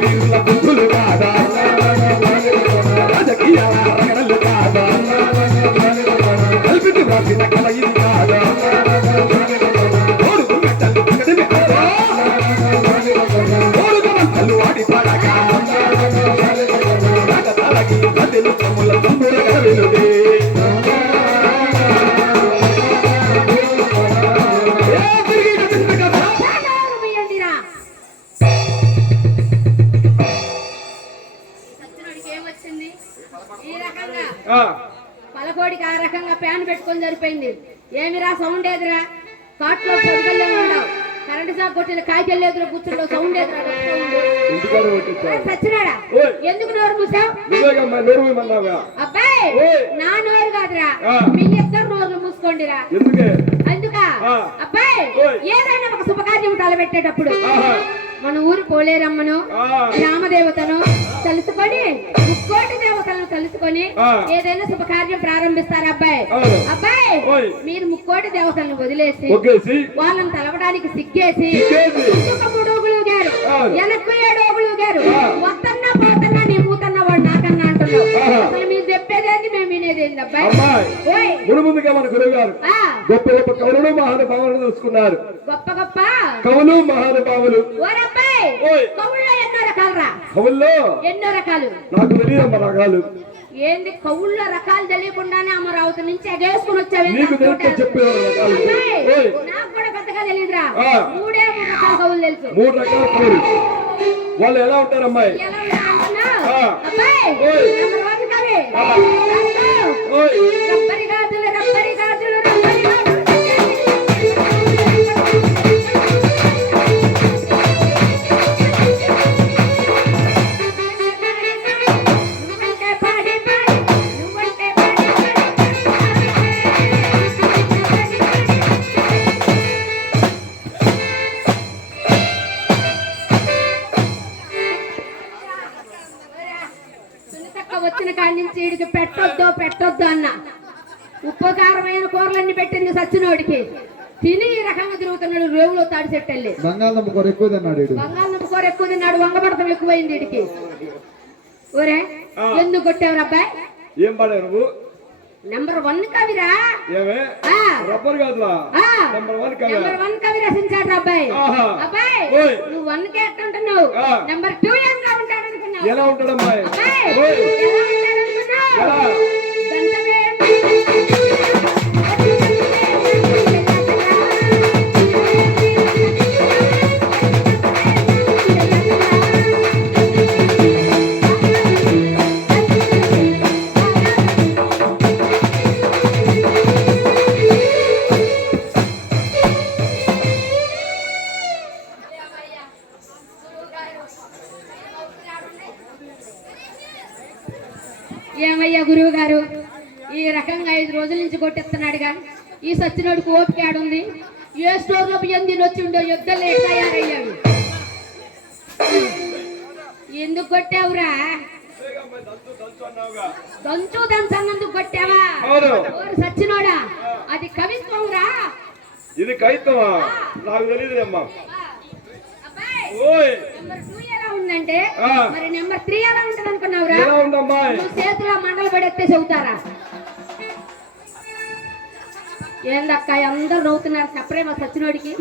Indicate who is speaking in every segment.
Speaker 1: Thank you. కొట్టిన
Speaker 2: కాయకెళ్ళి ఎదురు కూర్చుండో sound సచ్చినాడా. ఎందుకు నోరు మూసావు అబ్బాయి. నా నోరు కాదురా. మీ ఇద్దరు నోరు మూసుకోండిరా
Speaker 1: ఎందుకే
Speaker 2: అందుకా. అబ్బాయి. ఏదైనా ఒక శుభకార్యం తలపెట్టేటప్పుడు
Speaker 1: ఆహా.
Speaker 2: మన ఊరు పోలేరమ్మను
Speaker 1: ఆ.
Speaker 2: గ్రామదేవతను తలుసుకొని ముక్కోటి దేవతలను తలుసుకొని
Speaker 1: ఆ.
Speaker 2: ఏదైనా శుభకార్యం ప్రారంభిస్తారు అబ్బాయి. అబ్బాయి. మీరు ముక్కోటి దేవతలను వదిలేసి వాళ్ళని తలవడానికి సిగ్గేసి మూడు
Speaker 1: అవును.
Speaker 2: వెనక్కు ఏడు ఊగులు ఊగారు
Speaker 1: ఆ.
Speaker 2: వస్తన్నా పోతన్నా నీ మూతన్నా వాడు నాకన్నా అంటున్నావు. అసలు మీరు చెప్పేదేంటి మేము వినేదేంటి అబ్బాయి
Speaker 1: ముందుగా మన గురువు గారు గొప్ప గొప్ప కవులను మహానుభావులను చూసుకున్నారు
Speaker 2: గొప్ప గొప్ప
Speaker 1: కవులు మహానుభావులు.
Speaker 2: కవుల్లో ఎన్నో రకాలురా.
Speaker 1: కవుల్లో?
Speaker 2: ఎన్నో రకాలు.
Speaker 1: నాకు తెలియదమ్మ రకాలు.
Speaker 2: ఏంది కవుల్లో రకాలు తెలియకుండానే అమరావతి నుంచి ఎగేసుకుని వచ్చావు
Speaker 1: నీకు
Speaker 2: కూడా పెద్దగా తెలియదురా. మూడే మూడు రకాల కవులు తెలుసు.
Speaker 1: మూడు రకాల కవులు. వాళ్ళు ఎలా ఉంటారు అమ్మాయి?
Speaker 2: ఎలా?
Speaker 1: ఆ.
Speaker 2: అబ్బాయి
Speaker 1: ఓయ్.
Speaker 2: నెంబర్ వన్ కవి. సచ్చినోడికి తిని ఈ రకంగా తిరుగుతున్నాడు రేవులో తాడి చెట్టెళ్ళి
Speaker 3: బంగాళదుంప కూర ఎక్కువ తిన్నాడు.
Speaker 2: బంగాళదుంప కూర ఎక్కువ తిన్నాడు వంగపడతాం ఎక్కువైంది వీడికి ఒరే
Speaker 1: ఆ.
Speaker 2: ఎందుకు కొట్టావు అబ్బాయి
Speaker 1: ఏం పాడావు నువ్వు
Speaker 2: నెంబర్ వన్ కవిరా
Speaker 1: ఏమే
Speaker 2: ఆ.
Speaker 1: రబ్బర్ కాదులా
Speaker 2: ఆ.
Speaker 1: నెంబర్ వన్ కవి
Speaker 2: నెంబర్ వన్ కవి రచించాడు అబ్బాయి. అబ్బాయి. నువ్వు వన్ కే అంటున్నావు
Speaker 1: ఆ.
Speaker 2: నెంబర్ టూ ఎంత ఉంటాడు అనుకున్నావు
Speaker 1: ఎలా ఉంటాడమ్మాయి
Speaker 2: అబ్బాయి
Speaker 1: ఓయ్.
Speaker 2: ఎలా ఉంటాడు అనుకున్నావు లో బియ్యం తినొచ్చి ఉండో యుద్ధంలో తయారయ్యాడు. ఎందుకు కొట్టావురా? దంచు దంచన్నందుకు కొట్టావా? ఓరి సచ్చినోడా అది కవిత్వం రా
Speaker 1: ఇది కైతమా నాకు తెలియదు అమ్మా.
Speaker 2: అబ్బాయి
Speaker 1: ఓయ్.
Speaker 2: నెంబర్ టూ ఎలా ఉందంటే. మరి నెంబర్ త్రీ ఎలా ఉంటది అనుకున్నావురా చేతిలో మండలు పడెత్తే చెబుతారా? ఏందక్క అందరు నవ్వుతున్నారు. సచ్చినోడికి.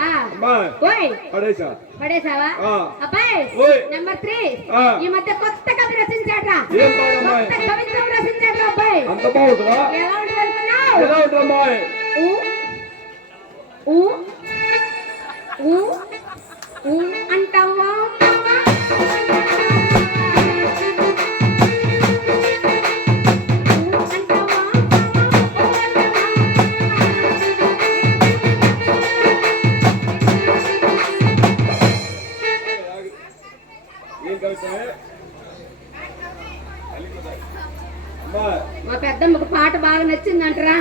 Speaker 1: అమ్మా
Speaker 2: ఓయ్.
Speaker 1: పడేసా.
Speaker 2: పడేసావా. అబ్బాయి. Number three. ఈ మధ్య కొత్త కవి రచించాట కొత్త కవిత్వం రచించాట అబ్బాయి. ఎలా ఉంటుంది మా పెద్దమ్మకు పాట బాగా నచ్చిందంటరా.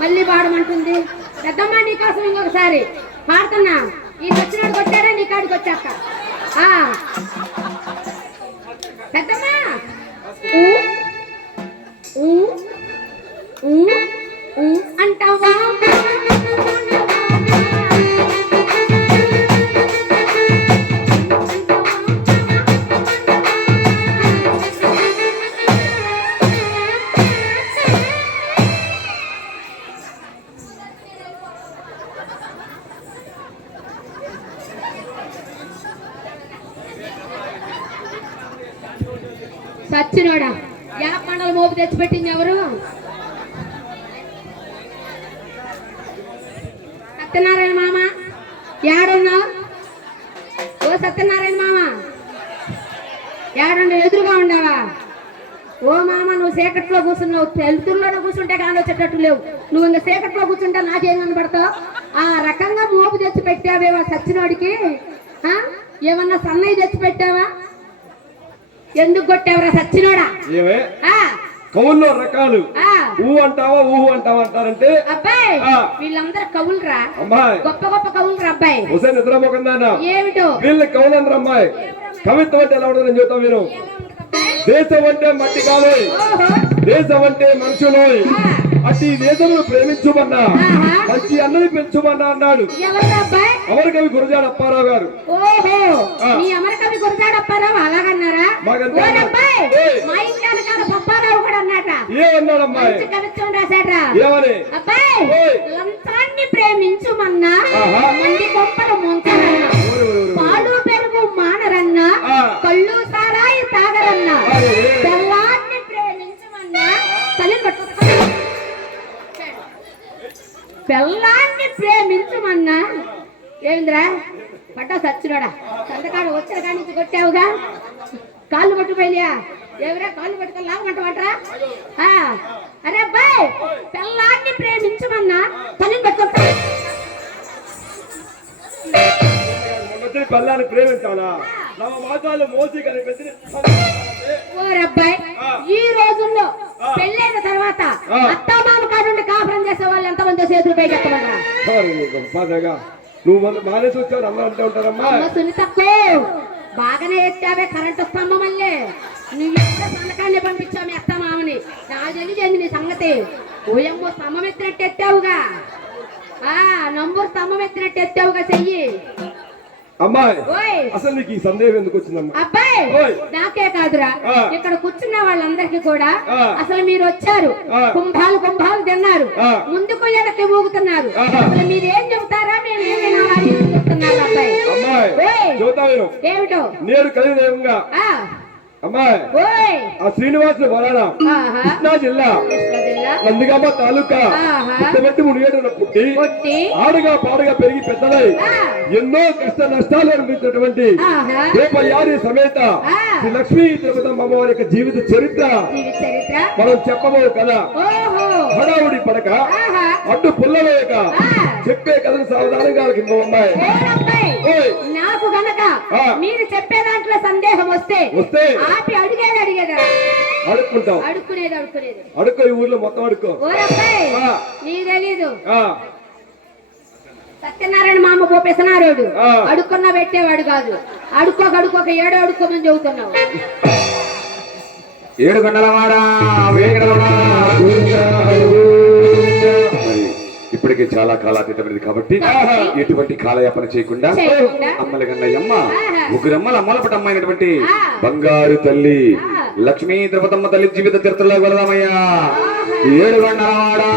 Speaker 2: మళ్ళీ పాడమంటుంది. పెద్దమ్మ నీకోసం ఇంకొకసారి పాడుతున్నా. ఈ వచ్చినాడు కొట్టారా నీ కాడికి వచ్చాక ఆ. పెద్దమ్మ సచ్చినోడా? యాప్ మండల మోపు తెచ్చిపెట్టింది ఎవరు? సత్యనారాయణ మామ. ఏడున్నావు ఓ సత్యనారాయణ మామ. యాడుండవు ఎదురుగా ఉండవా? ఓ మామ నువ్వు చీకట్లో కూర్చున్నావు. తెలుతుల్లోనే కూర్చుంటే కానీ వచ్చేటట్టు లేవు. నువ్వు ఇంకా చీకట్లో కూర్చుంటే నాకేం కనబడతావు? ఆ రకంగా మోపు తెచ్చి పెట్టావేవా సచ్చినోడికి ఏమన్నా సన్నయ్య తెచ్చి పెట్టావా ఎందుకు కొట్టావురా సచ్చినోడా?
Speaker 1: ఏమే? కవుల్లో రకాలు.
Speaker 2: ఆ.
Speaker 1: ఊ అంటావా ఊహు అంటావా అంటారంటే?
Speaker 2: అబ్బాయి. వీళ్ళందరూ కవులురా.
Speaker 1: అమ్మాయి.
Speaker 2: గొప్ప గొప్ప కవులురా అబ్బాయి.
Speaker 1: ఒకసారి నిద్రపోకుందానా
Speaker 2: ఏమిటో?
Speaker 1: వీళ్ళు కవులందరూ అమ్మాయి. కవిత్వం అంటే ఎలా ఉంటుందని చెబుతాం మీరు? దేశం అంటే మట్టి
Speaker 2: ఓహో.
Speaker 1: దేశం అంటే మనుషులు. అట్టి దేశమును ప్రేమించుమన్నా. మంచి అన్నది పెంచుమన్నా అన్నాడు
Speaker 2: ఎవరు అబ్బాయి
Speaker 1: అమర కవి గురజాడ అప్పారావు గారు
Speaker 2: ఓహో. నీ అమరకవి అలాగన్నారా ఓ అబ్బాయి
Speaker 1: ఏయ్.
Speaker 2: మా ఇంటి వెనకాల పప్పారావు కూడా అన్నట
Speaker 1: ఏమన్నాడమ్మాయి
Speaker 2: మంచి కవిత్వం రాశాడ్రా
Speaker 1: ఏమని
Speaker 2: అబ్బాయి. లంచాన్ని ప్రేమించుమన్నా. మంది గొప్పలు ముంచరన్నా. పాలు పెరుగు మానరన్నా. కళ్ళు బెల్లాన్ని ప్రేమించమన్నా. ఏంద్రా పట్టా సచ్చినోడా. సంతకాడు వచ్చిన కాడి నుంచి కొట్టావుగా? కాళ్ళు పట్టుపోయినాయా ఎవరా కాళ్ళు పట్టుకొని లాగమంటావట్రా ఆ, అరే అబ్బాయి బెల్లాన్ని ప్రేమించమన్నా తల్లిని పట్టుకుంటా
Speaker 1: పల్లాన్ని ప్రేమించాలా? మోసి కనిపించి
Speaker 2: ఓరబ్బాయి. ఈ రోజుల్లో. పెళ్ళైన తర్వాత
Speaker 1: ఆ.
Speaker 2: చేసే వాళ్ళు ఎంతమంది చేతులు పైకి ఎత్తమన్నా
Speaker 1: బాధగా నువ్వు మొన్న మానేసి వచ్చావు అందరూ అంటే ఉంటారమ్మా.
Speaker 2: అమ్మ సునీతక్కో బాగానే ఎత్తావే కరెంటు స్తంభం మళ్ళీ నువ్వు సంతకాన్ని పంపించావు మీ అత్త మామని. నా తెలియజేయండి నీ సంగతి. ఓయమ్మో స్తంభం ఎత్తినట్టు ఎత్తావుగా. ఆ నంబర్ స్తంభం ఎత్తినట్టు ఎత్తావుగా చెయ్యి.
Speaker 1: అమ్మాయి అసలు నీకు ఈ సందేహం ఎందుకు వచ్చిందమ్మా?
Speaker 2: అబ్బాయి. నాకే కాదురా. ఇక్కడ కూర్చున్న వాళ్ళందరికీ కూడా. అసలు మీరు వచ్చారు. కుంభాలు కుంభాలు తిన్నారు. ముందుకు వెనక్కి ఊగుతున్నారు. అసలు మీరు ఏం చెబుతారా? మేము ఏం వినాలా అని చెప్తున్నారు అబ్బాయి.
Speaker 1: నేను
Speaker 2: ఏమిటో?
Speaker 1: నేడు కలిదేవంగా
Speaker 2: ఆ.
Speaker 1: అమ్మాయి ఆ శ్రీనివాసులు జిల్లా
Speaker 2: కృష్ణా జిల్లా.
Speaker 1: నందిగామ తాలూకా
Speaker 2: ఆహా.
Speaker 1: పుట్టబెట్టి మునిగేటలో పుట్టి ఆడుగా పాడుగా పెరిగి పెద్దలై. ఎన్నో కష్ట నష్టాలు అనిపించినటువంటి గోపయారి సమేత. శ్రీ లక్ష్మీ తిరుపతమ్మ అమ్మవారి యొక్క జీవిత చరిత్ర మనం చెప్పబో కదా. హడావుడి పడక. అడ్డు పుల్లవేయక. చెప్పే కథలు సావధానంగా కింద
Speaker 2: మీరు చెప్పే దాంట్లో సందేహం వస్తే
Speaker 1: వస్తే.
Speaker 2: ఆపి అడిగేది అడిగేదా?
Speaker 4: అడుక్కుంటాం
Speaker 2: అడుక్కునేది అడుక్కునేది.
Speaker 4: అడుక్కో ఈ ఊర్లో మొత్తం అడుక్కో.
Speaker 2: ఓరబ్బాయి. నీ తెలీదు. సత్యనారాయణ మామ పోపేసనారోడు. అడుక్కున్నా పెట్టేవాడు కాదు. అడుక్కోక అడుక్కోక ఏడో అడుక్కోమని చెబుతున్నావు.
Speaker 4: ఏడు గంటలవాడా వేగడవాడా మరి ఇప్పటికే చాలా కాలాతీతమైనది కాబట్టి ఎటువంటి కాలయాపన చేయకుండా అమ్మల గన్నయ్యమ్మ. ముగ్గురమ్మల అమ్మలపట అమ్మైనటువంటి
Speaker 2: ఆ.
Speaker 4: బంగారు తల్లి. లక్ష్మీ ద్రౌపదమ్మ తల్లి జీవిత తీర్థంలో వెళదామయ్యా ఏడు వేగడవాడా